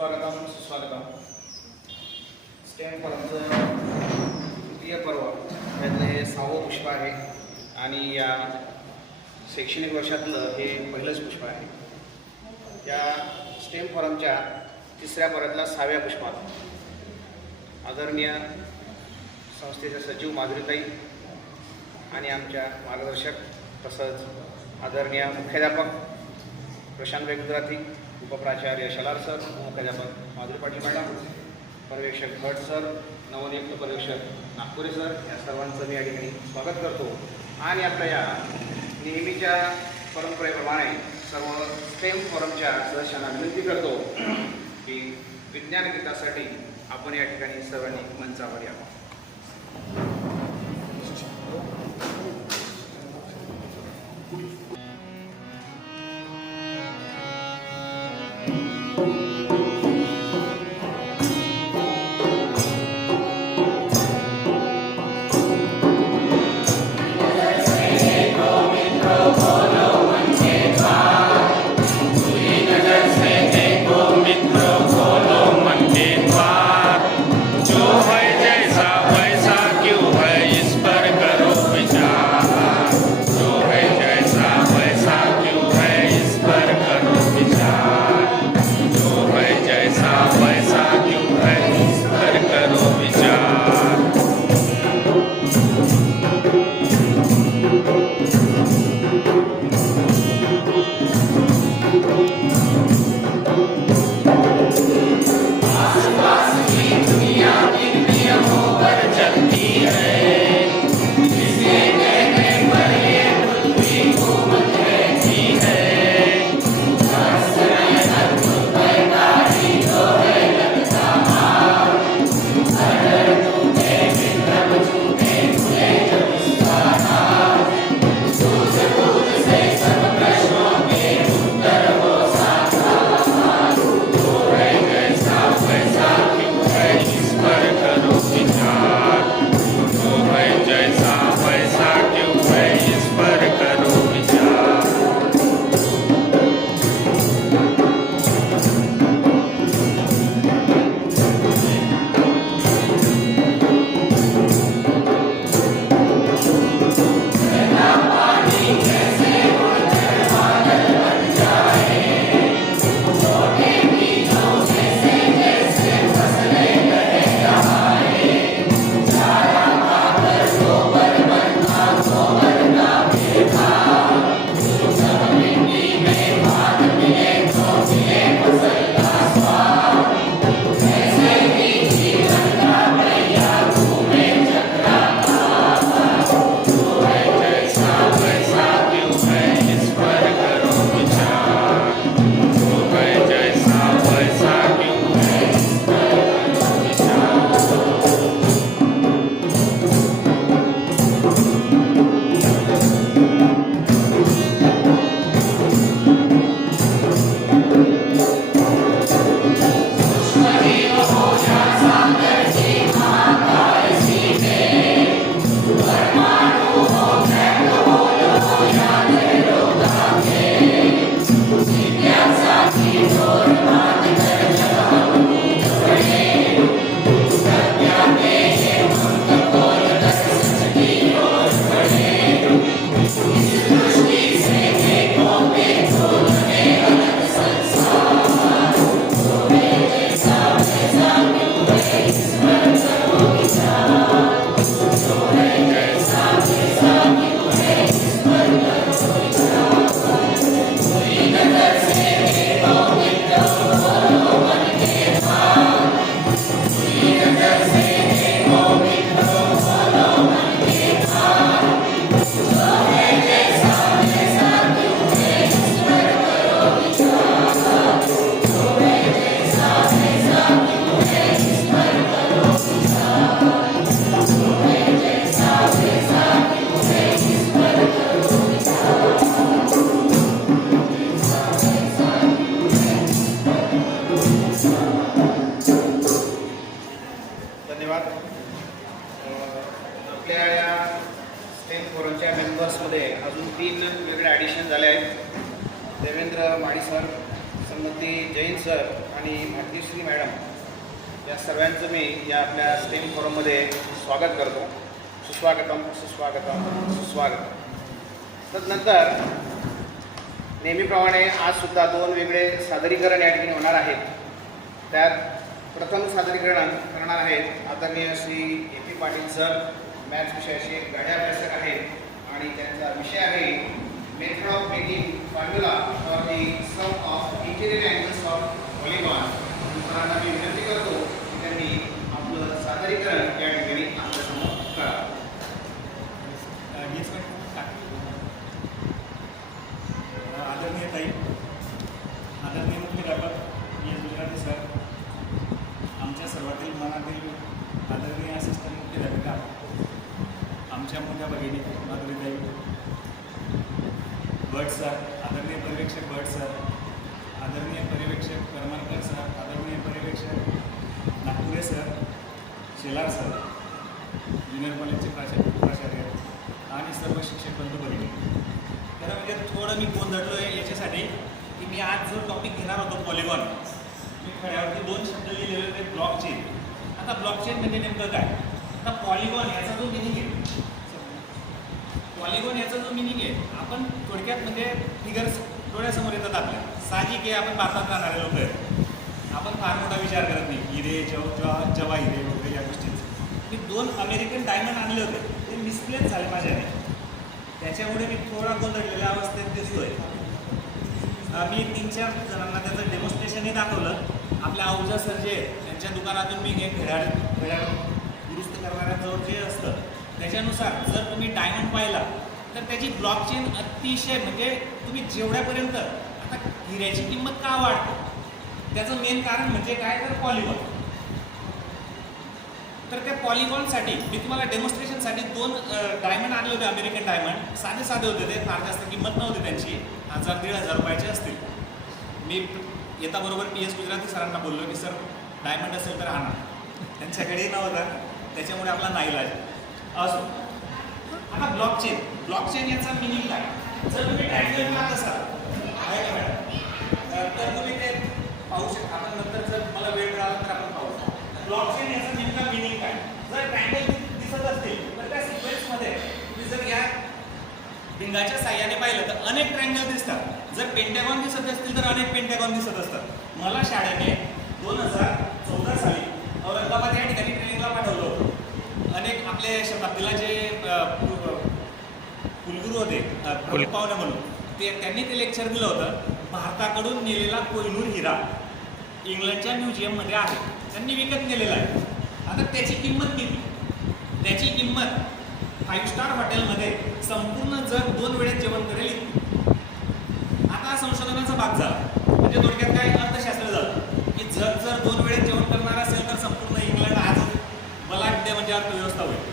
स्वागतम सुस्वागतम. स्टेम फॉरमचं तृतीय पर्व यातलं हे 6वं पुष्प आहे आणि या शैक्षणिक वर्षातलं हे पहिलंच पुष्प आहे. या स्टेम फॉरमच्या तिसऱ्या पर्वातल्या 6व्या पुष्पात आदरणीय संस्थेचे सचिव माधुरीताई आणि आमच्या मार्गदर्शक तसंच आदरणीय मुख्याध्यापक प्रशांत गुजराती, उपप्राचार्य शलार सर, उपमुख्याध्यापक माधुरी पाटील मॅडम, पर्यवेक्षक भट सर, नवनियुक्त पर्यवेक्षक नागपुरे सर, या सर्वांचं मी या ठिकाणी स्वागत करतो. आणि आपल्या या नेहमीच्या परंपरेप्रमाणे सर्व स्टेम फॉरमच्या सदस्यांना विनंती करतो की विज्ञान गीतासाठी आपण या ठिकाणी सर्वांनी मंचावर यावं. देवेंद्र माडी सर, समृद्धी जैन सर आणि भारतीश्री मॅडम या सर्वांचं मी या आपल्या स्टेम फोरममध्ये स्वागत करतो. सुस्वागतम सुस्वागतम सुस्वागतम. तदनंतर नेहमीप्रमाणे आजसुद्धा 2 वेगळे सादरीकरण या ठिकाणी होणार आहेत. त्यात प्रथम सादरीकरण करणार आहेत आदरणीय Shri A P. Patil sir. Maths विषयाचे गाढे अभ्यासक आहेत आणि त्यांचा विषय आहे method of making formula for the sum of interior angles of polygon. सरांना मी विनंती करतो की त्यांनी आपलं सादरीकरण या ठिकाणी आपल्यासमोर करावं. आदरणीय ताई, आदरणीय मुख्याध्यापक गुजराती सर, आमच्या सर्वातील मनातील आदरणीय असिस्टंट मुख्याध्यापिका आमच्या मोठ्या भगिनी माधुरीताई, भट सर, आदरणीय पर्यवेक्षक भट सर, आदरणीय पर्यवेक्षक करमरकर सर, आदरणीय पर्यवेक्षक Nagpure sir, Shelar sir, junior कॉलेजचे प्राचार्य आणि सर्व शिक्षक बंधू भगिनी. तर म्हणजे थोडं मी गोंधळलो आहे याच्यासाठी की मी आज जो टॉपिक घेणार होतो पॉलिगॉन, मी खड्यावरती 2 शब्द लिहिलेले होते ब्लॉकचेन. आता ब्लॉकचेन म्हणजे नेमकं काय? आता पॉलिगॉन याचा जो मिनिंग आहे, पॉलिगॉन याचा जो मिनिंग आहे, आपण थोडक्यात म्हणजे फिगर्स डोळ्यासमोर येतात आपल्या. साहजिक आहे, आपण भारतात राहणारे लोक आहेत, आपण फार मोठा विचार करत नाही. हिरे जवा हिरे वगैरे या गोष्टींचा. मी 2 अमेरिकन डायमंड आणले होते, ते मिसप्लेस झाले माझ्याने, त्याच्यामुळे मी थोडा गोंधळलेल्या अवस्थेत दिसतोय. मी 3-4 जणांना त्याचं डेमॉन्स्ट्रेशनही दाखवलं. आपल्या अवजा सर जे त्यांच्या दुकानातून मी हे घड्याळ दुरुस्त करणाऱ्याजवळ जे असतं त्याच्यानुसार जर तुम्ही डायमंड पाहिला तर त्याची ब्लॉकचेन अतिशय म्हणजे तुम्ही जेवढ्यापर्यंत आता हिऱ्याची किंमत का वाढते त्याचं मेन कारण म्हणजे काय तर पॉलिगॉन. तर त्या पॉलिगॉनसाठी मी तुम्हाला डेमॉन्स्ट्रेशनसाठी 2 डायमंड आणले होते, अमेरिकन डायमंड. साधे होते ते, फार जास्त किंमत नव्हती त्यांची, 1000-1500 रुपयाचे असतील. मी येताबरोबर PS गुजराती सरांना बोललो की सर डायमंड असेल तर आणा. त्यांच्याकडेही नव्हता, त्याच्यामुळे आपला नाईलाज असो. आता ब्लॉकचेन याचा मिनिंग काय? जर तुम्ही ट्रायंगल पाहत असाल आहे का मॅडम, तर तुम्ही ते पाहू शकता. आपण नंतर जर मला वेळ मिळाला तर आपण पाहू. ब्लॉकचेन याचा नेमका मिनिंग काय? जर ट्रायंगल दिसत असतील तर त्या सिक्वेन्समध्ये तुम्ही जर या भिंगाच्या साह्याने पाहिलं तर अनेक ट्रायंगल दिसतात. जर पेंटॅगॉन दिसत असतील तर अनेक पेंटॅगॉन दिसत असतात. मला शाळेने 2014 साली औरंगाबाद या ठिकाणी ट्रेनिंगला पाठवलं होतं. अनेक आपले शताब्दीला जे कुलगुरू होते पाहुणे म्हणून त्यांनी ते लेक्चर दिलं होतं. भारताकडून नेलेला कोहिनूर हिरा इंग्लंडच्या म्युझियममध्ये आहे, त्यांनी विकत नेलेला आहे. आता त्याची किंमत किती? त्याची किंमत 5 स्टार हॉटेलमध्ये संपूर्ण जग 2 वेळेत जेवण करेल. आता संशोधनाचा भाग झाला, म्हणजे थोडक्यात काय अर्थशास्त्र झालं की जग जर 2 वेळेत जेवण करणार असेल तर संपूर्ण इंग्लंड आज बलाढ्य म्हणजे अर्थव्यवस्था होईल.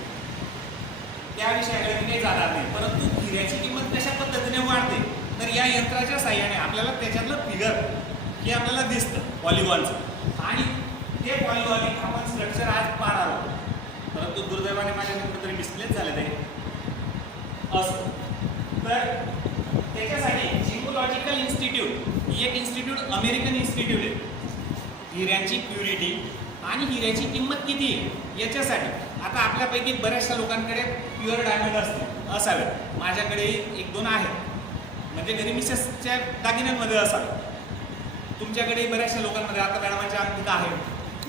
त्या विषयाकडे मी काही जाणार नाही. परंतु हिऱ्याची किंमत कशा पद्धतीने वाढते तर या यंत्राच्या साह्याने आपल्याला त्याच्यातलं फिगर हे आपल्याला दिसतं पॉलिगॉनचं, आणि ते पॉलिगॉनिक आपण स्ट्रक्चर आज पाहणार आहोत. परंतु दुर्दैवाने माझ्या कुठेतरी मिसप्लेस झाले ते असं. तर त्याच्यासाठी जिओलॉजिकल इन्स्टिट्यूट ही एक इन्स्टिट्यूट, अमेरिकन इन्स्टिट्यूट आहे. हिऱ्यांची प्युरिटी आणि हिऱ्याची किंमत किती आहे याच्यासाठी. आता आपल्यापैकी बऱ्याचशा लोकांकडे प्युअर डायमंड असावे, माझ्याकडेही 1-2 आहेत, म्हणजे घरी मिसेसच्या दागिन्यांमध्ये असावे. तुमच्याकडे बऱ्याचशा लोकांमध्ये आता मॅडमांच्या अंकित आहे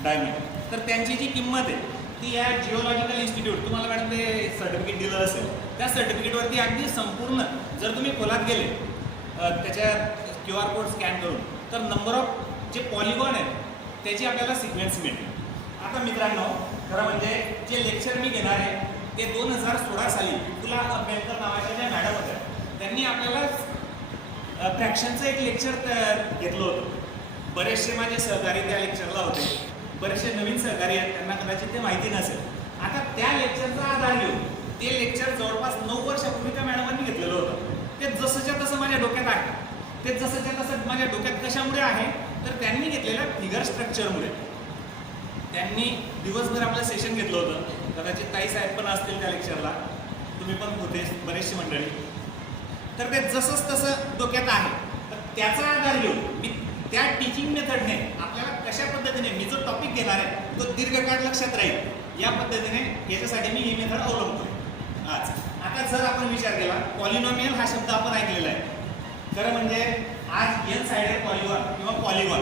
डायमंड, तर त्यांची जी किंमत आहे ती या जिओलॉजिकल इन्स्टिट्यूट, तुम्हाला मॅडम ते सर्टिफिकेट दिलं असेल, त्या सर्टिफिकेटवरती अगदी संपूर्ण जर तुम्ही खोलात गेले त्याच्या QR कोड स्कॅन करून तर नंबर ऑफ जे पॉलिगॉन आहेत त्याची आपल्याला सिक्वेन्स मिळते. आता मित्रांनो, खरं म्हणजे जे लेक्चर मी घेणार आहे ते 2016 साली तुला अभ्यंकर नावाच्या ज्या मॅडम होत्या त्यांनी आपल्याला फ्रॅक्शनचं एक लेक्चर घेतलं होतं. बरेचसे माझे सहकारी त्या लेक्चरला होते, बरेचसे नवीन सहकारी आहेत, त्यांना कदाचित ते माहिती नसेल. आता त्या लेक्चरचा आधार घेऊन ते लेक्चर जवळपास 9 वर्षापूर्वी त्या मॅडमांनी घेतलेलं होतं. ते जसंच्या तसं माझ्या डोक्यात आहे. ते जसंच्या तसं माझ्या डोक्यात कशामुळे आहे तर त्यांनी घेतलेल्या फिगर स्ट्रक्चरमुळे. त्यांनी दिवसभर आपलं सेशन घेतलं होतं, कदाचित ताई साहेब पण असतील त्या लेक्चरला, तुम्ही पण होते बरेचशी मंडळी. तर ते जसंच तसं डोक्यात आहे. तर त्याचा आधार घेऊन मी त्या टीचिंग मेथडने आपल्याला कशा पद्धतीने मी जो टॉपिक घेणार आहे तो दीर्घकाळ लक्षात राहील या पद्धतीने याच्यासाठी मी ही मेथड अवलंबतो आज. आता जर आपण विचार केला पॉलिनॉमियल हा शब्द आपण ऐकलेला आहे. खरं म्हणजे आज एन साइडेड पॉलिगॉन किंवा पॉलिगॉन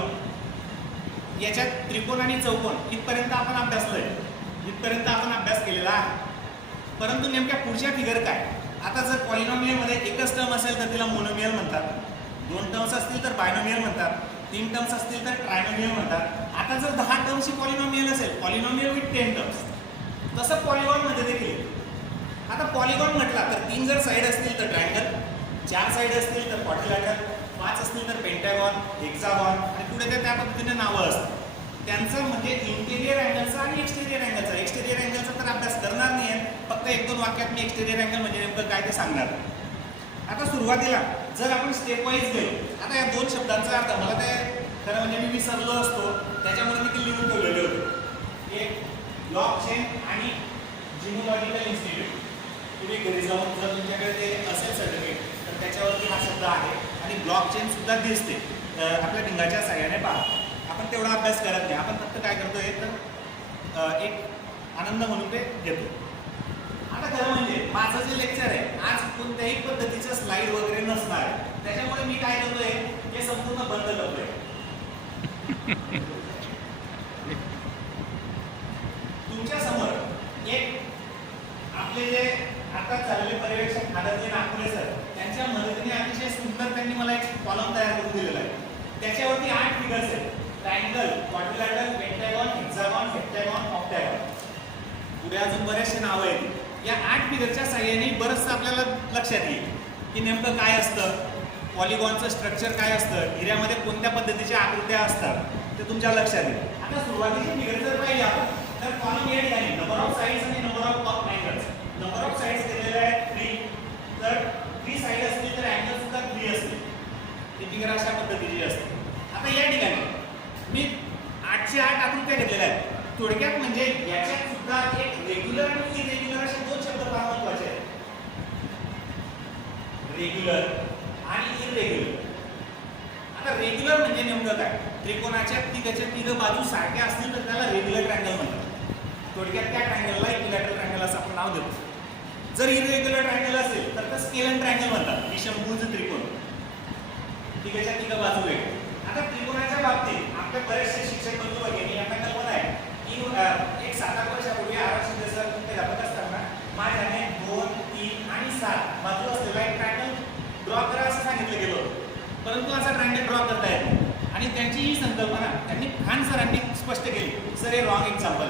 याच्यात त्रिकोण आणि चौकोन इथपर्यंत आपण अभ्यासलोय, इथपर्यंत आपण अभ्यास केलेला आहे. परंतु नेमक्या पुढच्या फिगर काय? आता जर पॉलिनॉमियलमध्ये एकच टर्म असेल तर तिला मोनोमियल म्हणतात, 2 टर्म्स असतील तर बायनोमियल म्हणतात, 3 टर्म्स असतील तर ट्रायनोमियल म्हणतात. आता जर 10 टर्म्सची पॉलिनॉमियल असेल, पॉलिनॉमियल विथ 10 टर्म्स, तसं पॉलिगॉनमध्ये देखील. आता पॉलिगॉन म्हटला तर 3 जर साईड असतील तर ट्रायंगल, 4 साईड असतील तर क्वाड्रिलॅटरल, 5 असतील तर पेंटागॉन, हेक्सागॉन आणि पुढे ते त्या पद्धतीने नावं असतात. त्यांचं म्हणजे इंटेरियर अँगलचा आणि एक्सटेरियर अँगलचा. एक्सटेरियर अँगलचा तर अभ्यास करणार नाही आहे, फक्त 1-2 वाक्यात मी एक्सटेरियर अँगल म्हणजे नेमकं काय ते सांगणार. आता सुरुवातीला जर आपण स्टेप वाईज गेलो, आता या 2 शब्दांचा अर्थ मला ते खरं म्हणजे मी विसरलो असतो, त्याच्यामुळे मी ते लिहून ठेवलेले होते. एक ब्लॉकचेन आणि जिनोलॉजिकल इन्स्टिट्यूट. तुम्ही घरी जाऊन जर तुमच्याकडे ते असेल सर्टिफिकेट तर त्याच्यावरती हा शब्द आहे आणि ब्लॉकचेन सुद्धा दिसते आपल्या ढिंगाच्या साह्याने पहा. आपण तेवढा अभ्यास करत नाही, आपण फक्त काय करतोय तर एक आनंद म्हणून ते घेतो. आता खरं म्हणजे माझं जे लेक्चर आहे आज कोणत्याही पद्धतीचं स्लाईड वगैरे नसणार आहे, त्याच्यामुळे मी काय करतोय हे संपूर्ण बंद करतोय. तुमच्या समोर एक आपले जे आता चाललेले पर्यवेक्षक आदरणीय नागपुरे सर त्यांच्या मदतीने अतिशय सुंदर त्यांनी मला एक कॉलम तयार करून दिलेला आहे. त्याच्यावरती 8 फिगर्स आहेत. Triangle, quadrilateral, pentagon, hexagon, heptagon, octagon. पुढे अजून बरेचसे नावं आहेत. या 8 फिगरच्या साह्याने बरंचसं आपल्याला लक्षात येईल की नेमकं काय असतं, पॉलिगॉनचं स्ट्रक्चर काय असतं, हिऱ्यामध्ये कोणत्या पद्धतीच्या आकृत्या असतात ते तुमच्या लक्षात येईल. आता सुरुवातीची फिगर जर पाहिली आपण तर कॉलम या ठिकाणी नंबर ऑफ साइड्स आणि number of angles. Number of sides दिलेले आहेत 3, तर 3 साइड असतील तर अँगल सुद्धा 3 असतील. ही फिगर अशा पद्धतीची असते. आता या ठिकाणी मी 8च्या 8 आकृत्या घेतलेल्या आहेत. थोडक्यात म्हणजे याच्यात सुद्धा एक रेग्युलर आणि इरेग्युलर असे 2 शब्द फार महत्त्वाचे आहेत. रेग्युलर आणि इरेग्युलर. आता रेग्युलर म्हणजे नेमकं काय? त्रिकोणाच्या तिघ बाजू सारख्या असतील तर त्याला रेग्युलर ट्रायंगल म्हणतात. थोडक्यात त्या ट्रायंगलला इक्विलॅटरल ट्रायंगल असं आपण नाव देतो. जर इरेग्युलर ट्रायंगल असेल तर ते स्केलन ट्रायंगल म्हणतात. विषमभुज त्रिकोण, तिघ बाजू वेगळे. आता त्रिकोणाच्या बाबतीत आपले बरेचसे शिक्षक बंधू वगैरे यांना कल्पना आहे की एक 7-8 वर्षापूर्वी आरक्षण सर प्राध्यापक असताना माझ्याने 2, 3 आणि 7 बाजू असलेला एक ट्रायंगल ड्रॉ करा असं सांगितलं गेलं होतं. परंतु असा ट्रायंगल ड्रॉ करता येत नाही. आणि त्यांची ही संकल्पना त्यांनी खान सरांनी स्पष्ट केली. सर हे रॉंग एक्झाम्पल.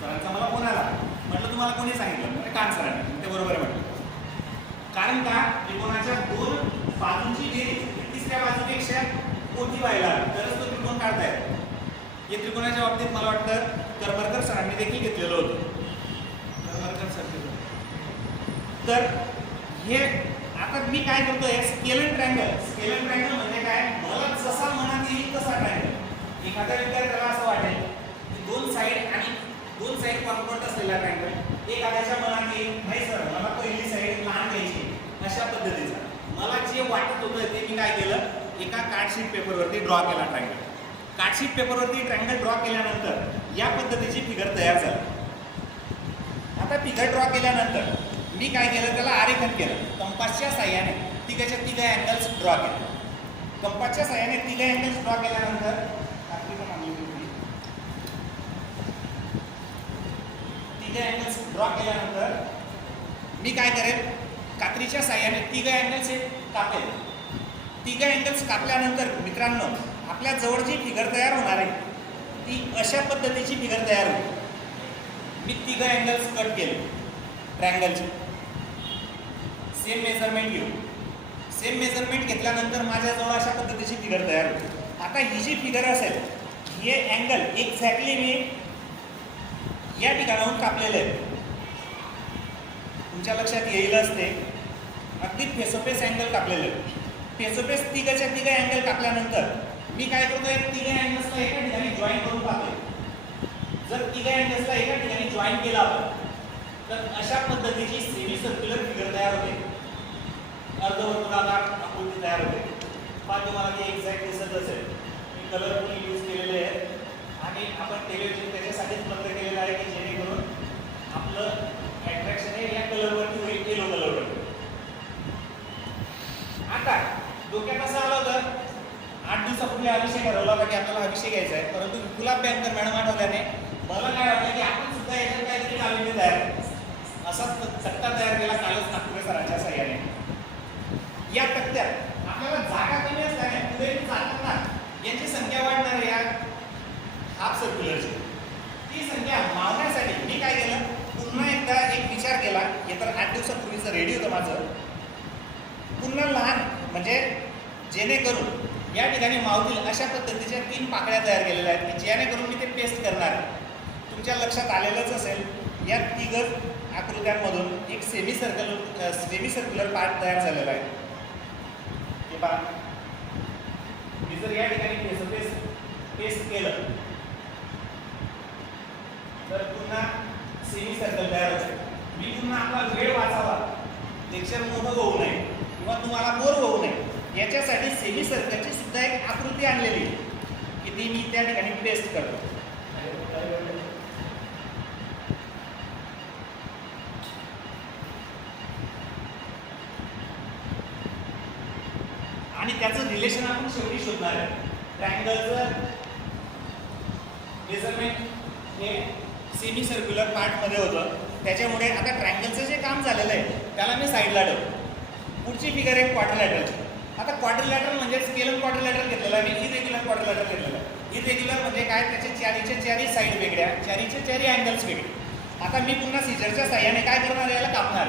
सरांचा मला फोन आला, म्हटलं तुम्हाला कोणी सांगितलं? म्हणजे खान सरांनी. ते बरोबर आहे म्हटलं. कारण का त्रिकोणाच्या 2 बाजूंची बेरीज तिसऱ्या बाजूपेक्षा मोठी व्हायला तरच तो त्रिकोण काढता येतो. हे त्रिकोणाच्या बाबतीत मला वाटतं करमरकर सरांनी देखील घेतलेलं होतं. करमरकर सर. तर हे आता मी काय करतोय स्केलन ट्रायंगल. स्केलन ट्रायंगल म्हणजे काय? मला जसा मनात येईल तसा ट्रायंगल. एखाद्या विद्यार्थ्याला असं वाटेल की 2 साइड आणि 2 साइड कॉन्फ्रंट असलेला ट्रायंगल एखाद्याच्या मनात येईल नाही सर मला पहिली साइड लहान घ्यायची अशा पद्धतीचा. मला जे वाटत होतं ते मी काय केलं, एका कार्डशीट पेपरवरती ड्रॉ केला ट्रायंगल. कार्डशीट पेपरवरती ट्रायंगल ड्रॉ केल्यानंतर या पद्धतीची फिगर तयार झाली. आता फिगर ड्रॉ केल्यानंतर मी काय केलं, त्याला आरेखन केलं. कंपासच्या साह्याने तिघ अँगल्स ड्रॉ केले. कंपासच्या साह्याने तिघ अँगल्स ड्रॉ केल्यानंतर मी काय करेल, कात्रीच्या साह्याने तिघ अँगल्स कापेल. तिघ अँगल्स कापल्यानंतर मित्रांनो आपल्या जवळ जी फिगर तयार होणार आहे ती अशा पद्धतीची फिगर तयार होईल. मी तिघ अँगल्स कट केले ट्रायंगलचे. सेम मेजरमेंट घेऊ. सेम मेजरमेंट घेतल्यानंतर माझ्याजवळ अशा पद्धतीची फिगर तयार होते. आता ही जी फिगर असेल हे अँगल एक्झॅक्टली मी या ठिकाणाहून कापलेले आहे. तुमच्या लक्षात येईलच ते अगदी फेसोफेस अँगल कापलेले आहे. फेसोफेस तिघ अँगल कापल्यानंतर मी काय करतो, तिघ अँगल्सला एका ठिकाणी जॉईन करून पाहतो. जर तिघ अँगल्सला एका ठिकाणी जॉईन केला आपण तर अशा पद्धतीची सेमी सर्क्युलर फिगर तयार होते. अर्धवर्तुळाकार आकृती तयार होते. पहा तुम्हाला ती एक्झॅक्ट दिसत असेल. कलरफुल यूज केलेले आहेत आणि आपण टेलिव्हिजन त्याच्यासाठीच बंद केलेलं आहे की जेणेकरून आपलं अट्रॅक्शन हे या कलरवरती होईल, येलो कलरवरती. आता डोक्यात असं आलं होतं 8 दिवसापूर्वी अभिषेक ठरवला होता की आपल्याला अभिषेक घ्यायचा आहे, परंतु गुलाब बँकर मॅडम आठवल्याने मला काय वाटलं की आपण सुद्धा याच्यात काहीतरी नाविन्य तयार असाच तक्ता तयार केला कालच नागपूर सरांच्या सहाय्याने. या तक्त्यात आपल्याला जागा कमी असल्याने पुढे जाताना यांची संख्या वाढणार या हाफ सर्क्युलरची. ती संख्या मावण्यासाठी मी काय केलं, पुन्हा एकदा एक विचार केला. हे तर 8 दिवसापूर्वीचं रेडी होतं माझं. पुन्हा लहान म्हणजे जेणेकरून या ठिकाणी मावतील अशा पद्धतीच्या 3 पाकळ्या तयार केलेल्या आहेत की जेणेकरून मी ते पेस्ट करणार आहे. तुमच्या लक्षात आलेलंच असेल, या तिघं आकृत्यांमधून एक सेमी सर्क्युलर पार्ट तयार झालेला आहे. हे पहा, मी जर या ठिकाणी पेस्ट केलं तर पुन्हा सेमी सर्कल तयार होते. मी पुन्हा आपला वेळ वाचावा, लेक्चर मोठं होऊ नये किंवा तुम्हाला बोर होऊ नये याच्यासाठी सेमी सर्कलची सुद्धा एक आकृती आणलेली की ती मी त्या ठिकाणी पेस्ट करतो. आणि त्याचं रिलेशन आपण शेवटी शोधणार आहे. ट्रायंगलचं मेजरमेंट हे सेमी सर्क्युलर पार्टमध्ये होतं, त्याच्यामुळे आता ट्रायंगलचं जे काम झालेलं आहे त्याला मी साईडला ठेवतो. पुढची फिगर आहे क्वाड्रिलॅटरलची. आता क्वाड्रिलॅटरल म्हणजे स्केलर क्वाड्रिलॅटरल घेतलेला आहे, मी इरेग्युलर क्वाड्रिलॅटरल घेतलेला आहे. इरेग्युलर म्हणजे काय, त्याचे चारी साईड वेगळ्या, चारी अँगल्स वेगळे. आता मी पुन्हा सीजरच्या साह्याने काय करणार, याला कापणार.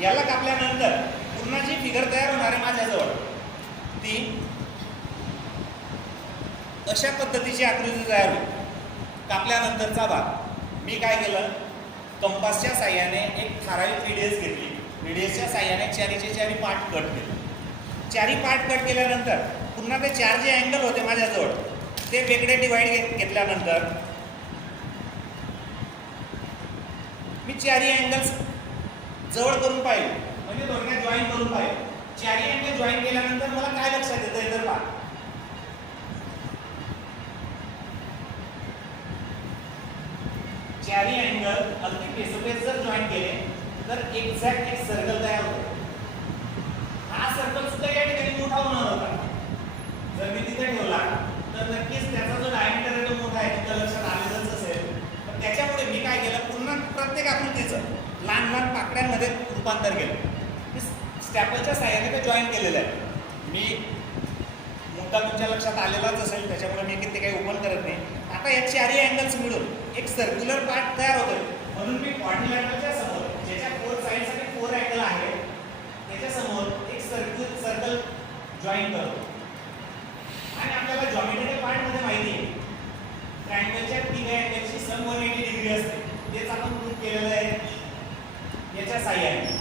याला कापल्यानंतर पुन्हा जी फिगर तयार होणार आहे माझ्याजवळ ती अशा पद्धतीची आकृती तयार होईल. कापल्यानंतरचा भाग मी काय केलं, कंपासच्या साह्याने एक ठराविक रेडियस घेतली. रेडियसच्या साह्याने चारी पार्ट कट केले. चारी पार्ट कट केल्यानंतर पुन्हा ते 4 जे अँगल होते माझ्याजवळ ते वेगळे डिवाइड घेतल्यानंतर मी 4 अँगल्स जवळ करून पाहिले, म्हणजे थोडक्यात जॉईन करून पाहिले. 4 अँगल जॉईन केल्यानंतर मला काय लक्षात येतं, तर पहा, चारी अँगल अगदी फेसोफेस जर जॉईन केले तर एक्झॅक्ट एक सर्कल तयार होतो. हा सर्कल सुद्धा या ठिकाणी मोठा होणार होता. जर मी तिथे ठेवला तर नक्कीच त्याचा जो डायमीटर आहे तो मोठा आहे, तुमच्या लक्षात आलेलंच असेल. पण त्याच्यामुळे मी काय केलं, पुन्हा प्रत्येक आकृतीचं लहान लहान पाकड्यांमध्ये रूपांतर केलं. स्टॅपलच्या साह्याने ते जॉईन केलेलं आहे. मी मुद्दा तुमच्या लक्षात आलेलाच असेल, त्याच्यामुळे मी ते काही ओपन करत नाही. आता या 4 अँगल्स मिळून एक सर्क्युलर पार्ट तयार होतोय. म्हणून मी क्वाड्रिलॅटरलच्या समोर, ज्याच्या 4 साइडसाठी 4 अँगल आहे, त्याच्या समोर एक सर्कल जॉईन करतो. आणि आपल्याला जॉमेट्रिकल पार्टमध्ये माहिती आहे ट्रायंगलच्या 3 अँगलची सम 180 डिग्री असते. तेच आपण प्रूव्ह केलेलं आहे याच्या साह्याने,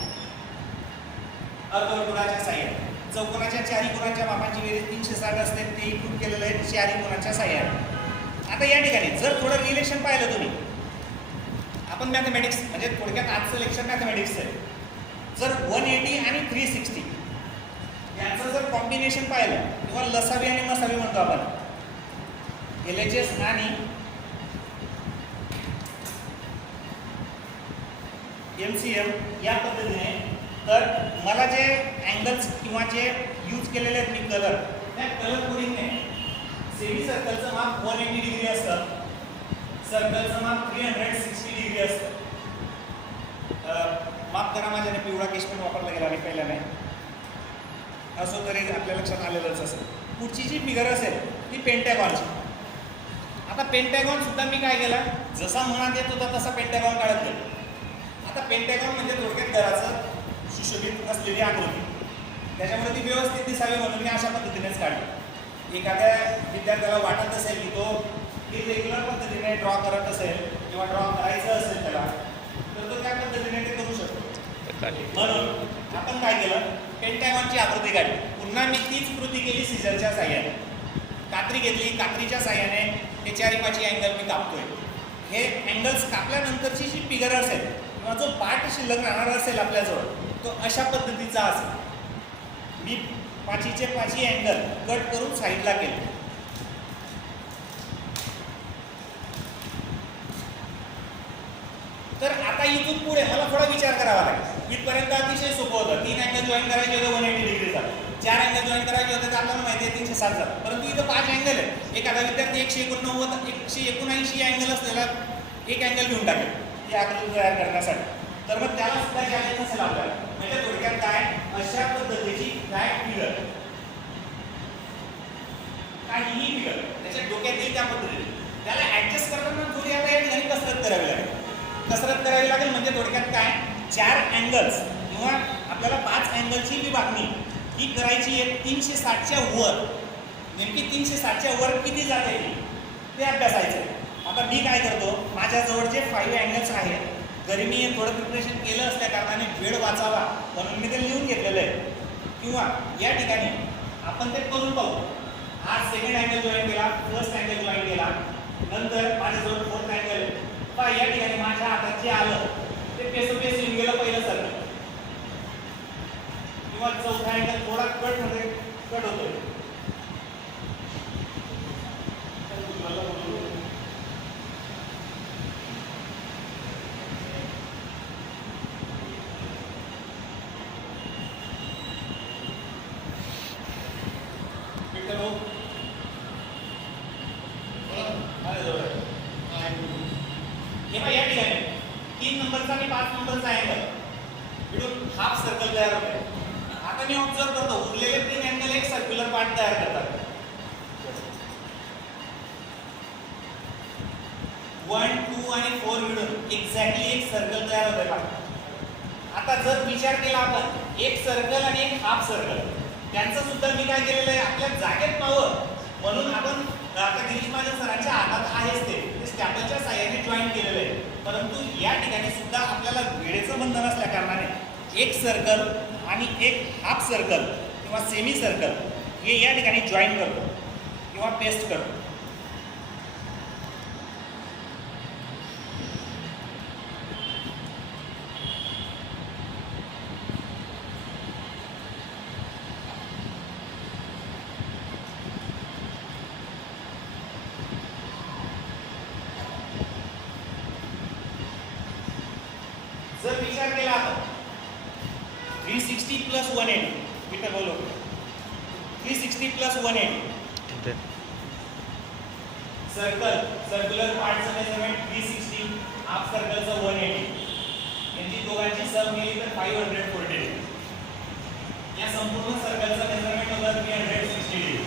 अर्धवर्तुळाच्या साह्याने. चौकोनाच्या 4 कोनाच्या मापांची बेरीज 360 असते, ते प्रूव्ह केलेलं आहे 4 कोनाच्या साह्याने. आता या ठिकाणी जर थोडं रिलेशन पाहिलं तुम्ही, आपण मॅथमॅटिक्स म्हणजे थोडक्यात आजचं लेक्चर मॅथमॅटिक्स आहे. जर 180 आणि 360 यांचं जर कॉम्बिनेशन पाहिलं किंवा लसावी आणि मसावी म्हणतो आपण, LHS आणि MCM या पद्धतीने, तर मला जे अँगल्स किंवा जे यूज केलेले आहेत मी कलर, त्या कलर कोडिंगने सेमी सर्कलचं माप 180 डिग्री असतं, सर्कलचं माप 360 डिग्री असतं. माफ करा माझ्याने पिवळा केशपेन वापरला गेला नाही पहिल्या नाही, असो तरी आपल्या लक्षात आलेलंच असेल. पुढची जी फिगर असेल ती पेंटॅगॉनची. आता पेंटॅगॉन सुद्धा मी काय केला, जसा मनात येत होता तसा पेंटॅगॉन काढत गेलो. आता पेंटॅगॉन म्हणजे थोडक्यात घराचं सुशोभित असलेली आकृती, त्याच्यामुळे ती व्यवस्थित दिसावी म्हणून मी अशा पद्धतीनेच काढली. एखाद्या विद्यार्थ्याला वाटत असेल की तो इरेग्युलर पद्धतीने ड्रॉ करत असेल किंवा ड्रॉ करायचं असेल त्याला, तर तो त्या पद्धतीने ते करू शकतो. म्हणून आपण काय केलं, पेंटॅगॉनची आकृती काढली. पुन्हा मी तीच कृती केली सीझरच्या साह्याने. कात्री घेतली, कात्रीच्या साह्याने हे 4-5 अँगल मी कापतोय. हे अँगल्स कापल्यानंतरची जी फिगर असेल किंवा जो पार्ट शिल्लक राहणार असेल आपल्याजवळ, तो अशा पद्धतीचा असेल. मी 5चे 5 अँगल कट करून साईडला केले. तर आता इथून पुढे मला थोडा विचार करावा लागेल. इथपर्यंत अतिशय सोपं होतं. 3 अँगल जॉईन करायचे होते 180 डिग्रीचा, 4 अँगल जॉईन करायचे होते तर आपल्याला माहिती आहे 360 जात. परंतु इथं 5 अँगल आहे. एखादा विद्यार्थी 189 179 अँगल असलेला एक अँगल घेऊन टाकेल ही आकृती तयार करण्यासाठी. तर मग त्याला सुद्धा चॅलेंज असेल आपल्याला. म्हणजे थोडक्यात काय, अशा पद्धतीची काय फिगर, काहीही फिगर त्याच्या डोक्यात येईल त्या पद्धतीने त्याला ऍडजस्ट करताना थोडी आता या ठिकाणी कसरत करावी लागेल. कसरत करावी लागेल म्हणजे थोडक्यात काय, 4 अँगल्स किंवा आपल्याला 5 अँगलची विभागणी ही करायची आहे 360च्या वर. नेमकी 360च्या वर किती जाते ते अभ्यासायचं आहे. आता मी काय करतो, माझ्याजवळ जे 5 अँगल्स आहेत, जरी मी थोडं प्रिपरेशन केलं असल्या कारणाने वेळ वाचावा म्हणून मी ते लिहून घेतलेलं आहे. किंवा या ठिकाणी आपण ते करून पाहू. आज सेकंड अँगल जॉईन केला, फर्स्ट अँगल जॉईन केला, नंतर माझ्याजवळ फोर्थ अँगल पहा. या ठिकाणी माझ्या हातात जे आलं ते पेसोपेस येऊन गेलं पहिलं सर्कल. किंवा चौथा अँगल थोडा कट मध्ये कट होतोय. या ठिकाणी 3 नंबरचा आणि 5 नंबरचा अँगल मिळून हाफ सर्कल तयार होते. आता मी ऑब्झर्व करतो उरलेले 3 अँगल एक सर्क्युलर पार्ट तयार करतात. 1, 2 आणि 4 मिळून एक्झॅक्टली एक सर्कल तयार होते पहा. आता जर विचार केला आपण एक सर्कल आणि एक हाफ सर्कल, त्यांचं सुद्धा मी काय केलेलं आहे, आपल्या जागेत पाहावं म्हणून आपण आता गिरीश महाजन सरांच्या हातात आहेच ते स्टॅपलच्या साहाय्याने जॉईन केलेलं आहे. परंतु या ठिकाणी सुद्धा आपल्याला वेळेचं बंधन असल्या कारणाने एक सर्कल आणि एक हाफ सर्कल किंवा सेमी सर्कल हे या ठिकाणी जॉईन करतो किंवा पेस्ट करतो. जर विचार केला आपण 360 प्लस 180 इथं बोलो 360 प्लस 180 सर्कल सर्क्युलर पार्टचं मेजरमेंट 360, हाफ सर्कलचं 180, यांची दोघांची सम केली तर 540 डिग्री. या संपूर्ण सर्कलचं मेजरमेंट होतं 360 डिग्री.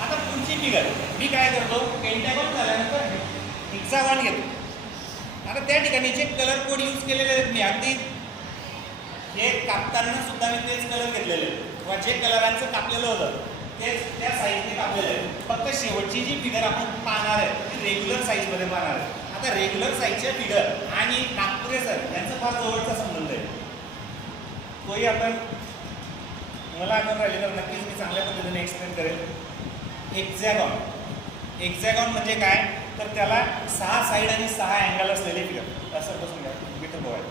आता पुढची फिगर मी काय करतो, पेंटागॉन झाल्यानंतर हेक्सागॉन घेतो. आता त्या ठिकाणी जे कलर कोड यूज केलेले आहेत मी अगदी हे कापताना सुद्धा मी तेच कलर घेतलेले किंवा जे कलरांचं कापलेलं होतं तेच त्या साईजने कापलेलं आहे. फक्त शेवटची जी फिगर आपण पाहणार आहे ती रेग्युलर साईजमध्ये पाहणार आहे. आता रेग्युलर साईजच्या फिगर आणि नागपुरे सर यांचा फार जवळचा संबंध आहे. तोही आपण मला आठवण राहिली तर नक्कीच मी चांगल्या पद्धतीने एक्सप्लेन करेल. एक्झॅगॉन म्हणजे काय, तर त्याला 6 साईड आणि 6 अँगल असलेले फिगर असं बसून घ्या इथं बघायला.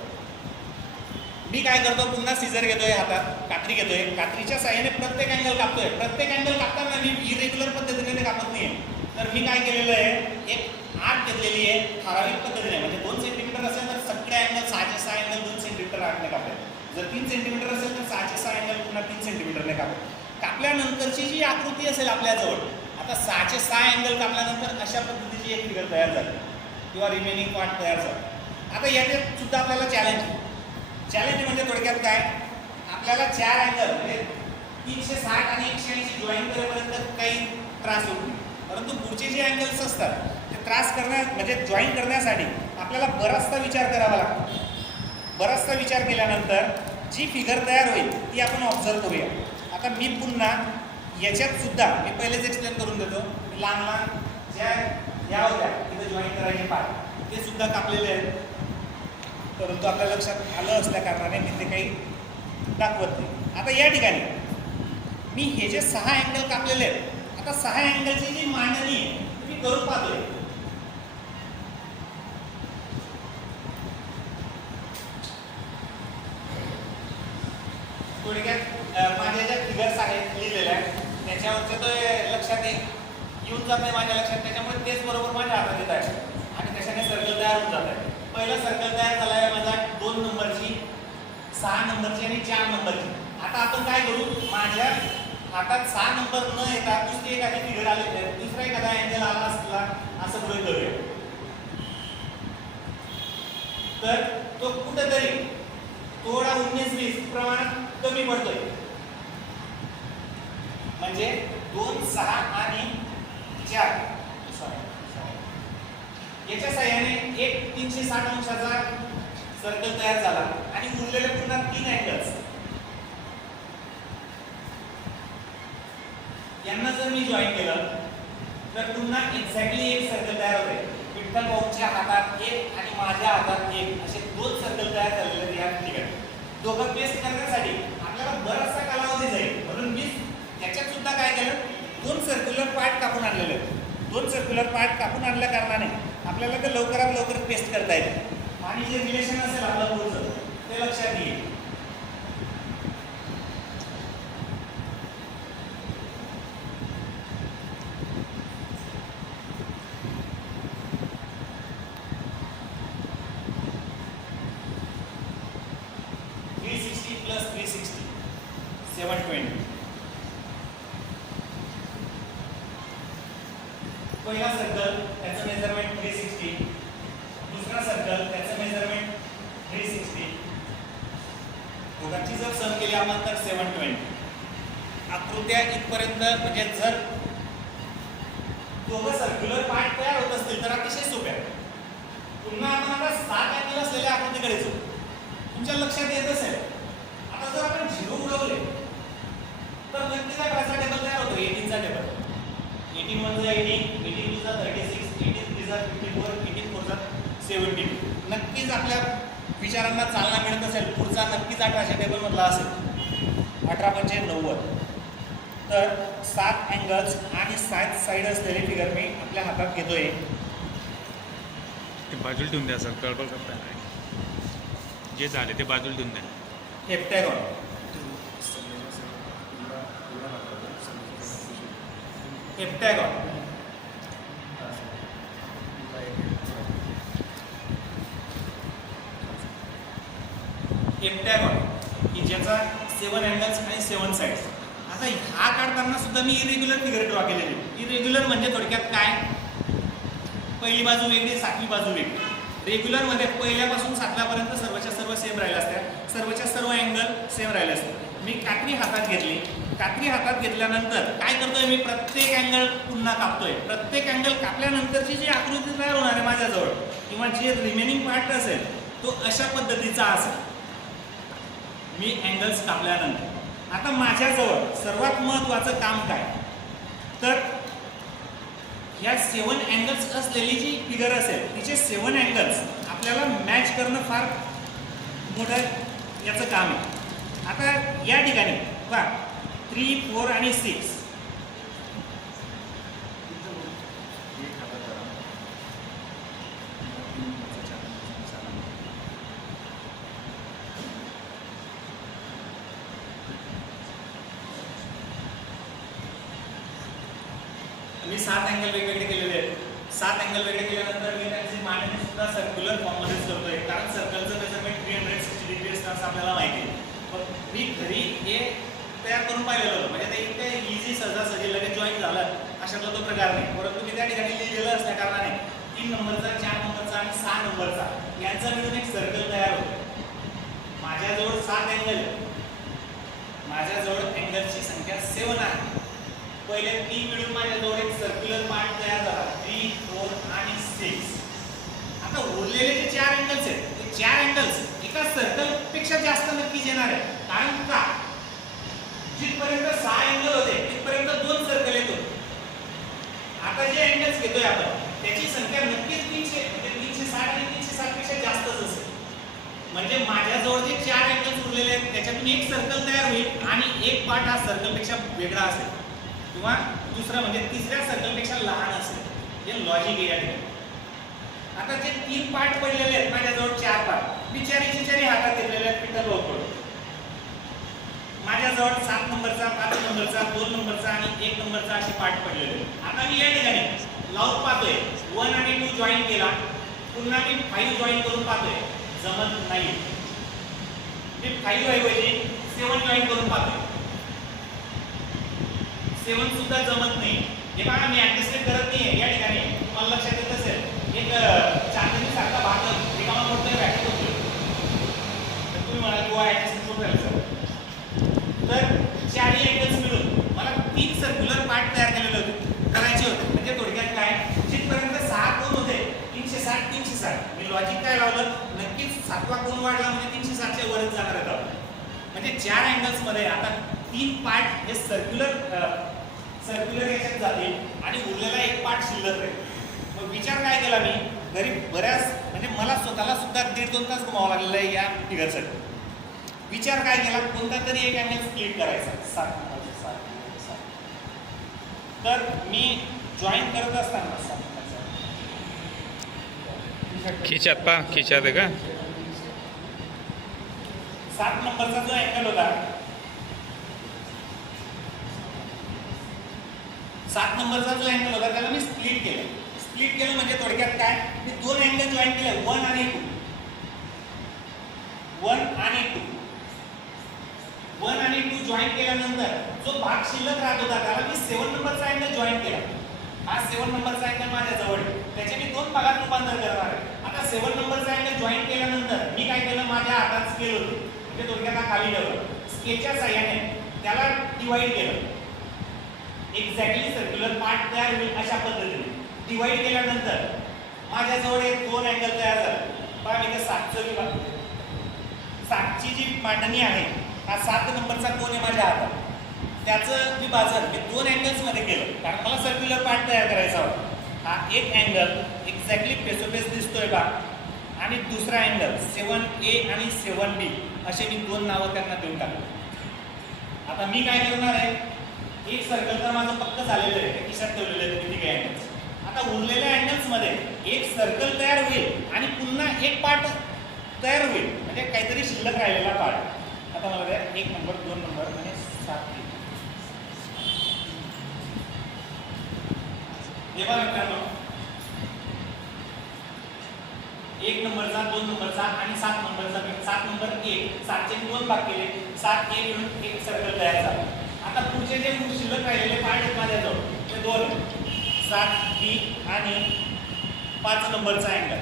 मी काय करतो, पुन्हा सीझर घेतोय हातात, कात्री घेतोय, कात्रीच्या साहाय्याने प्रत्येक अँगल कापतोय. प्रत्येक अँगल कापताना मी इरेग्युलर पद्धतीने कापत नाही. तर मी काय केलेलं आहे, एक आर्क घेतलेली आहे ठराविक पद्धतीने. म्हणजे 2 सेंटीमीटर असेल तर सगळे अँगल 6चे 6 अँगल 2 सेंटीमीटर आर्कने कापले. जर 3 सेंटीमीटर असेल तर 6चे 6 अँगल पुन्हा 3 सेंटीमीटरने कापले. कापल्यानंतरची जी आकृती असेल आपल्याजवळ, आता 6चे 6 अँगल कापल्यानंतर अशा पद्धतीची एक फिगर तयार झाली किंवा रिमेनिंग पार्ट तयार झाला. आता याच्यात सुद्धा आपल्याला चॅलेंज म्हणजे थोडक्यात काय, आपल्याला 4 अँगल म्हणजे 360 आणि 180 जॉईन करेपर्यंत काही त्रास होत नाही. परंतु पुढचे जे अँगल्स असतात ते त्रास म्हणजे जॉईन करण्यासाठी आपल्याला बराचसा विचार करावा लागतो. बराचसा विचार केल्यानंतर जी फिगर तयार होईल ती आपण ऑब्झर्व करूया. आता मी पुन्हा याच्यात सुद्धा मी पहिलेच एक्सप्लेन करून देतो. लहान ज्या या होत्या तिथे जॉईन करायचे पार्ट ते सुद्धा कापलेले आहेत. परंतु आपल्या लक्षात आलं असल्या कारणाने मी ते काही दाखवत नाही. आता या ठिकाणी मी हे जे 6 अँगल कापलेले आहेत, आता 6 अँगलची जी मांडणी आहे मी करून पाहतोय. थोडक्यात माझ्या ज्या फिगर्स आहेत लिहिलेल्या त्याच्यावरचं तो लक्षात येऊन जात नाही माझ्या लक्षात, त्याच्यामुळे तेच बरोबर माझ्या हातात येत आहे आणि त्याच्याने सर्कल तयार होऊन जात आहे. पहिला सर्कल तयार झाला आहे माझा 2 नंबरची, 6 नंबरची आणि 4 नंबरची. आता आपण काय करू, माझ्या हातात 6 नंबर न येता दुसरी एखादी फिगर आली, दुसरा एखादा अँगल आला असला असं गृहीत धरूया. तर तो कुठेतरी थोडा 19-20 प्रमाणात कमी पडतोय. म्हणजे 2, 6 आणि 4 याच्या साहाय्याने एक 360 अंशाचा सर्कल तयार झाला आणि उरलेले पुन्हा 3 अँगल्स यांना जर मी जॉईन केलं तर पुन्हा एक्झॅक्टली एक सर्कल तयार होते. विठ्ठल भाऊच्या हातात एक आणि माझ्या हातात एक असे 2 सर्कल तयार झालेले आहेत या ठिकाणी. दोघं पेस्ट करण्यासाठी आपल्याला बराचसा कालावधी जाईल, म्हणून मी त्याच्यात सुद्धा काय केलं, 2 सर्क्युलर पार्ट कापून आणलेले आहेत. 2 सर्क्युलर पार्ट कापून आणल्या कारणाने आपल्याला ते लवकरात लवकर पेस्ट करता येते आणि जे रिलेशन असेल आपलं पुढचं ते लक्षात येईल. +360 720. पहिला सर्कल त्याचं मेजरमेंट 360, दुसरा सर्कल त्याचं मेजरमेंट 360. दोघांची जर सम केली आपण तर 720. आकृत्या इथपर्यंत म्हणजे जर दोघं सर्क्युलर पार्ट तयार होत असतील तर अतिशय सोप्या. पुन्हा आपण आता 7 अँगल असलेल्या आकृतीकडे जाऊ. तुमच्या लक्षात येत असेल, आता जर आपण 0 उडवले तर नक्की काय करायचा टेबल तयार होतो, 18 चा टेबल. 18 1 जा 18, 18 2 जा 36, 18 3 जा 54, 18 4 जा 17. नक्कीच आपल्या विचारांना चालना मिळत असेल. पुढचा नक्कीच 18च्या टेबल मधला असेल. 18 पंचे 90. तर 7 अँगल्स आणि 7 साइड असलेले फिगर मी आपल्या हातात घेतोय. ते बाजूला ठेवून द्या सर, गडबड करता जे झाले ते बाजूला ठेवून द्या. हेप्टॅगॉन. हेप्टॅगॉन हेप्टॅगॉन की ज्याचा 7 अँगल्स आणि 7 साइड्स. आता हा काढताना सुद्धा मी इरेग्युलर फिगर ड्रॉ केलेली. इरेग्युलर म्हणजे थोडक्यात काय, पहिली बाजू वेगळी, 7वी बाजू वेगळी. रेग्युलर मध्ये पहिल्यापासून 7व्यापर्यंत सर्वच्या सर्व सेम राहिल्या असत्या, सर्वच्या सर्व अँगल सेम राहिले असते. मी कात्री हातात घेतली. कात्री हातात घेतल्यानंतर काय करतोय मी, प्रत्येक अँगल पुन्हा कापतोय. प्रत्येक अँगल कापल्यानंतरची जी आकृती तयार होणार आहे माझ्याजवळ किंवा जे रिमेनिंग पार्ट असेल तो अशा पद्धतीचा असेल. मी अँगल्स कापल्यानंतर आता माझ्याजवळ सर्वात महत्त्वाचं काम काय, तर या 7 अँगल्स असलेली जी फिगर असेल तिचे 7 अँगल्स आपल्याला मॅच करणं फार मोठं याचं काम आहे. आता या ठिकाणी बघा 3, 4 आणि 6 मी 7 अँगल वेगवेगळे केलेले आहेत. 7 अँगल वेगळे केल्यानंतर मी त्यांची मांडणी सुद्धा सर्क्युलर फॉर्ममध्येच करतोय, कारण सर्कलचं मेजरमेंट 360 डिग्री असतं आपल्याला माहिती आहे. पण मी घरी हे तयार करून पाहिलेलं होतं, म्हणजे ते इतकं इझी सहजासहजी लगेच जॉईन झालं अशातला तो प्रकार नाही. परंतु मी त्या ठिकाणी लिहिलेलं असल्या कारणाने 3 नंबरचा, 4 नंबरचा आणि 6 नंबरचा यांचा मिळून एक सर्कल तयार होतो. माझ्याजवळ 7 अँगल आहे. माझ्याजवळ अँगलची संख्या 7 आहे. पहिले 3 मिळून माझ्याजवळ एक सर्क्युलर पार्ट तयार झाला, 3, 4 आणि 6. आता उरलेले जे 4 अँगल्स आहेत ते 4 अँगल्स एका सर्कल पेक्षा जास्त नक्कीच येणार आहे. कारण का, जिथपर्यंत 6 अँगल होते तिथपर्यंत 2 सर्कल येतो. आता जे अँगल्स घेतोय आपण त्याची संख्या नक्कीच 300 म्हणजे 360 आणि 360 पेक्षा जास्तच असेल. म्हणजे माझ्याजवळ जे 4 अँगल्स उरलेले आहेत त्याच्यातून एक सर्कल तयार होईल आणि एक पार्ट हा सर्कलपेक्षा वेगळा असेल किंवा दुसरा म्हणजे तिसऱ्या सर्कलपेक्षा लहान असेल. हे लॉजिक आहे या ठिकाणी. आता जे 3 पार्ट पडलेले आहेत माझ्याजवळ 4 पार्ट मी 4 हातात घेतलेले आहेत पिठ्ठल भाऊकडून. माझ्याजवळ 7 नंबरचा, 5 नंबरचा, 2 नंबरचा आणि 1 नंबरचा असे पार्ट पडलेले आहेत. आता मी या ठिकाणी लावून पाहतोय 1 आणि 2 जॉईन केला पुन्हा मी 5 जॉईन करून पाहतोय, जमत नाही. मी 5 ऐवजी 7 जॉईन करून पाहतोय, 7 सुद्धा जमत नाही. हे बघा मी ऍडजस्टमेंट करत नाहीये. या ठिकाणी तुम्हाला लक्षात येत असेल एक चांदणी सारखा भाग रिकामा पडतोय, व्याख्या होतोय. तर तुम्ही म्हणाल किंवा ऍडजस्टमेंट करून राहिलं सर. तर चारही अँगल्स मिळून मला 3 सर्क्युलर पार्ट तयार केलेले होते, करायचे होते. म्हणजे थोडक्यात काय, जिथपर्यंत 6 कोन होते 360 360, मी लॉजिक काय लावलं, नक्कीच 7वा कोन वाढला म्हणजे 360 च्या वरच जाणार आहे. म्हणजे 4 अँगल्स मध्ये आता 3 पार्ट हे सर्क्युलर याच्यात जातील आणि उरलेला एक पार्ट शिल्लक राहील. मग विचार काय केला मी, घरी बऱ्याच म्हणजे मला स्वतःला सुद्धा 1.5-2 तास घुमावं लागलेलं आहे या फिगरसाठी. विचार काय केला, कोणता तरी एक अँगल स्प्लिट करायचा 7 तर मी जॉईन करत असताना खिच्यात पा खिच्यात आहे का 7 नंबरचा जो अँगल होता, 7 नंबरचा जो अँगल होता त्याला मी स्प्लिट केलं. स्प्लिट केलं म्हणजे थोडक्यात काय, मी 2 अँगल जॉईन केले, 1 आणि 2. 1 आणि 2 1 आणि 2 जॉईन केल्यानंतर जो भाग शिल्लक राहत होता त्याला मी 7 नंबरचा अँगल जॉईन केला. हा 7 नंबरचा अँगल माझ्या जवळ आहे, त्याचे मी 2 भागात रूपांतर करणार आहे. आता 7 नंबरचा अँगल जॉईन केल्यानंतर मी काय केलं, माझ्या हातात स्केल होती म्हणजे थोडक्यात हा खाली ठेवला, स्केलच्या साहाय्याने त्याला डिवाइड केलं. एक्झॅक्टली सर्क्युलर पार्ट तयार होईल अशा पद्धतीने डिवाइड केल्यानंतर माझ्याजवळ एक 2 अँगल तयार झाले. पहा मी ते 7ची जी मांडणी आहे, हा 7 नंबरचा कोन आहे माझ्या हातात, त्याचं विभाजन मी 2 अँगल्स मध्ये केलं कारण मला सर्क्युलर पार्ट तयार करायचा होता. हा एक अँगल एक्झॅक्टली फेसोफेस दिसतोय का, आणि दुसरा अँगल 7A आणि 7B असे मी 2 नावं त्यांना देऊन टाकले. आता मी काय करणार आहे, एक सर्कल तर माझं पक्क झालेलं आहे, ते खिशात ठेवलेलं आहे तुम्ही तिघे अँगल्स. आता उरलेल्या अँगल्स मध्ये एक सर्कल तयार होईल आणि पुन्हा एक पार्ट तयार होईल म्हणजे काहीतरी शिल्लक राहिलेला पार्ट. आता मला द्या 1 नंबर 2 नंबर आणि 7. हे बघा मित्रांनो, 1 नंबरचा 2 नंबरचा आणि 7 नंबरचा 7 नंबर 1 7 चे 2 भाग केले, 7A मिळून एक सर्कल तयार झाला. आता पुढचे जे शिल्लक राहिलेले पार्ट आहेत माझ्याजवळ ते 2 7B आणि 5 नंबरचा अँगल.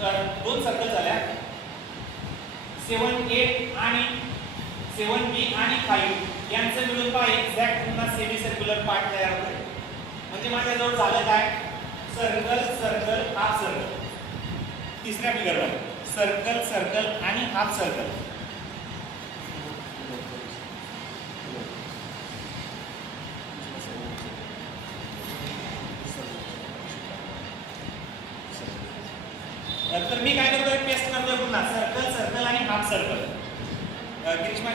तर 2 सर्कल झाल्या, 7A आणि 7B आणि 5 यांचं मिळून पहा एक्झॅक्ट पुन्हा सेमी सर्क्युलर पार्ट तयार होईल. म्हणजे माझ्याजवळ झालं काय, सर्कल सर्कल हाफ सर्कल. तिसऱ्या फिगरवर सर्कल सर्कल आणि हाफ सर्कल. तर मी काय करतोय, पेस्ट करतोय पुन्हा सर्कल सर्कल आणि हाफ सर्कल. ग्रीष्मा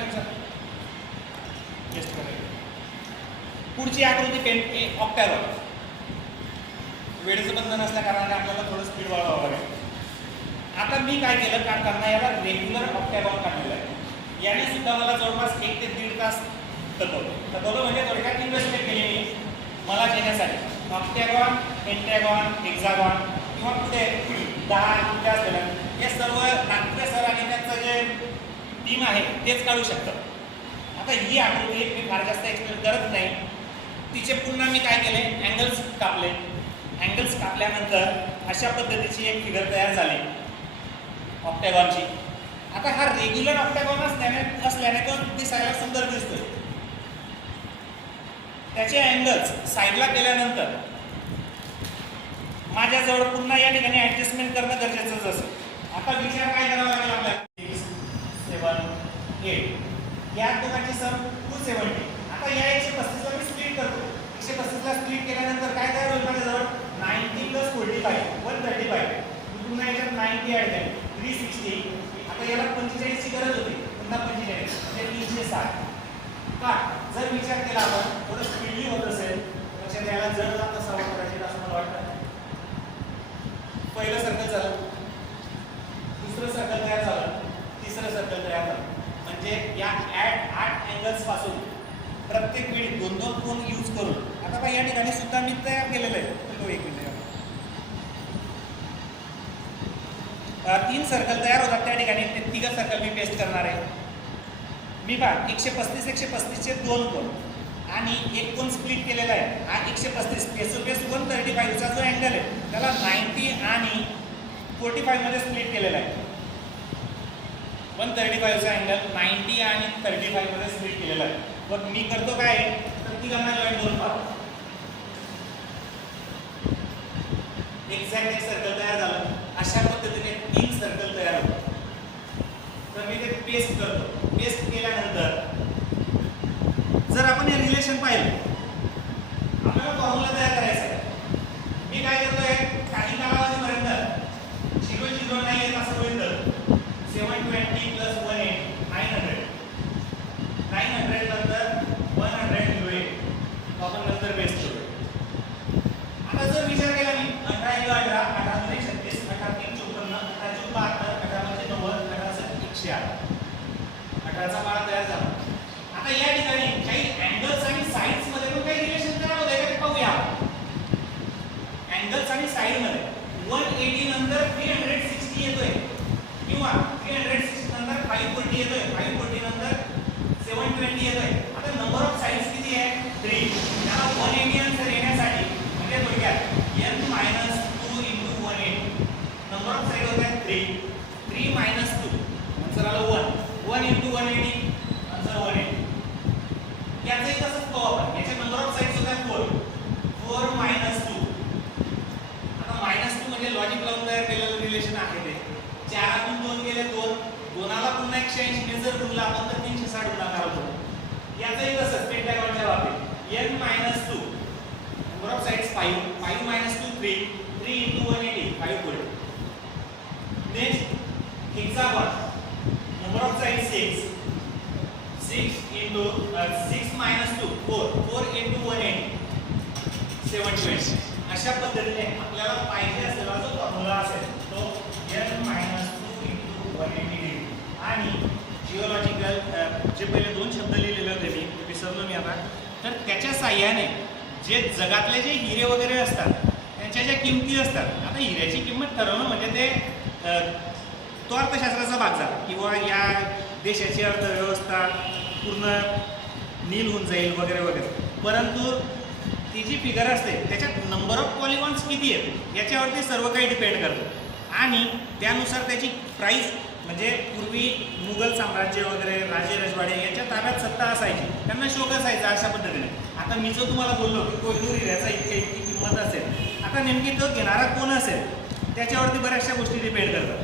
पेस्ट करायचं. पुढची आकृती पेंट ऑक्टॅगॉन. वेळेचं बंधन असल्या कारणाने आपल्याला थोडं स्पीड वाढवावं लागेल. आता मी काय केलं, काढताना याला रेग्युलर ऑक्टॅगॉन काढलेला आहे. याने सुद्धा मला जवळपास 1 ते 1.5 तास तपवलं म्हणजे थोडक्यात इन्व्हेस्टमेंट केली मी मला येण्यासाठी. ऑक्टॅगॉन, पेंटॅगॉन, हेक्सागॉन किंवा पुढे 10 त्या असलेलं हे सर्व नागपूर सर आणि त्यांचं जे टीम आहे तेच काढू शकतं. आता ही आकृती मी फार जास्त एक्सप्लेन करत नाही. तिचे पुन्हा मी काय केले, अँगल्स कापले. अँगल्स कापल्यानंतर अशा पद्धतीची एक फिगर तयार झाली ऑक्टॅगॉनची. आता हा रेग्युलर ऑक्टॅगॉन असल्याने तो दिसायला सुंदर दिसतोय. त्याचे अँगल्स साईडला केल्यानंतर माझ्याजवळ पुन्हा या ठिकाणी ऍडजस्टमेंट करणं गरजेचं असेल. आता विचार काय करावा लागेल आपल्याला, 7 8 या दोघांची सम 270. आता या 135 ला मी स्प्लिट करतो. 135 ला स्प्लिट केल्यानंतर काय तयार होईल माझ्याजवळ 90 + 45 135. पुन्हा याच्यात 90 ऍड केले 360. आता याला 45 ची गरज होती, पुन्हा 45 म्हणजे 360. का जर विचार केला आपण थोडं स्पीडली होत असेल लक्षात याला जर जात असावं कदाचित असं मला वाटतं. पहिलं सर्कल झालं, दुसरं सर्कल तयार झालं, तिसरं सर्कल तयार झालं. म्हणजे या 8 अँगल्स पासून प्रत्येक वेळी 2-2 कोन यूज करून आता बघा या ठिकाणी सुद्धा मी तयार केलेलं आहे. तो 1 मिनिट 3 सर्कल तयार होतात त्या ठिकाणी. ते 3 सर्कल मी पेस्ट करणार आहे. मी पहा 135 135 चे 2 कोन आणि एक कोन स्प्लिट केलेला आहे. हा 135 फेस टू फेस 135 चा जो अँगल आहे त्याला 90 आणि 45 मध्ये स्प्लिट केलेला आहे. 135 चा अँगल 90 आणि 35 मध्ये स्प्लिट केलेला आहे. मग मी करतो काय तर तिघांना जॉईन करून पाहतो. एक्झॅक्ट एक सर्कल तयार झालं. अशा पद्धतीने 3 सर्कल तयार होतात. तर मी ते पेस्ट करतो. पेस्ट केल्यानंतर जर आपण हे रिलेशन पाहिलं आपल्याला फॉर्म्युला तयार करायचा आहे. मी काय करतोय काही कालावधीपर्यंत 0 0 नाही येत असं होईल तर 720 प्लस 180 900 नंतर 100 किलो येईल. आपण नंतर बेस्ट करू. आता जर विचार केला मी 18 किलो 18 18 × 36 18 × 54 18 × 72 18 × 90 18 × 108 18चा माळा तयार झाला. आता या ठिकाणी काही अँगल्स आणि साइड्स मध्ये पण काही रिलेशन तयार होत आहे का ते पाहूया. अँगल्स आणि साइड मध्ये 180 नंतर 360 येतोय किंवा 360 नंतर 540 येतोय 540 नंतर 720 येतोय. आता नंबर ऑफ साइड्स किती आहे 3. त्याला 180 आन्सर येण्यासाठी म्हणजे थोडक्यात n - 2 × 180 नंबर ऑफ साइड होत आहे 3 3 - 2 आन्सर आला 1 1 × 180 आन्सर 180. याचंही तसंच पाहू आपण. याचे नंबर ऑफ साइड्स होत आहे 4 4 - 2. आता -2 म्हणजे लॉजिक लावून तयार केलेलं रिलेशन आहे ते. 4 तून 2 गेले 2 2ला पुन्हा 180 ने जर गुणला आपण तर 360 गुणाकार होतो. याचंही तसंच पेंटागॉनच्या बाबतीत n - 2 number of sides 5 5 - 2 3 3 × 180 540. Next hexagon number of sides 6 6 × 6 - 2 4 4 × 180 720. अशा पद्धतीने आपल्याला पाहिजे असलेला जो फॉर्म्युला असेल तो n - 2 × 180 आणि जिओलॉजिकल जे पहिले 2 शब्द लिहिलेले होते मी ते विसरलो मी आता. तर त्याच्या साहाय्याने जे जगातले जे हिरे वगैरे असतात त्यांच्या ज्या किमती असतात. आता हिऱ्याची किंमत ठरवणं म्हणजे ते तो अर्थशास्त्राचा भाग झाला किंवा या देशाची अर्थव्यवस्था पूर्ण नील होऊन जाईल वगैरे वगैरे. परंतु ती जी फिगर असते त्याच्यात नंबर ऑफ पॉलिगॉन्स किती आहेत याच्यावरती सर्व काही डिपेंड करतं आणि त्यानुसार त्याची प्राईस म्हणजे पूर्वी मुघल साम्राज्य वगैरे राजे रजवाडे यांच्या ताब्यात सत्ता असायची. त्यांना शोक असायचा अशा पद्धतीने. आता मी जो तुम्हाला बोललो की कोहिनूर हिऱ्याचा इतकी किंमत असेल. आता नेमकी तो घेणारा कोण असेल त्याच्यावरती बऱ्याचशा गोष्टी डिपेंड करतात.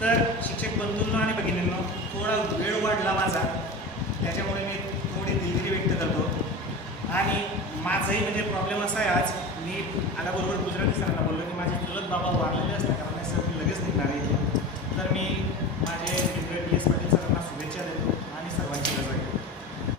तर शिक्षक बंधूंनो आणि भगिनींनो थोडा वेळ वाढला माझा त्याच्यामुळे मी थोडी दिलगिरी व्यक्त करतो. आणि माझंही म्हणजे प्रॉब्लेम असा आहे आज मी आल्याबरोबर गुजराती सरांना बोललो की माझे चुलत बाबा वारलेले असतात कारण सर मी लगेच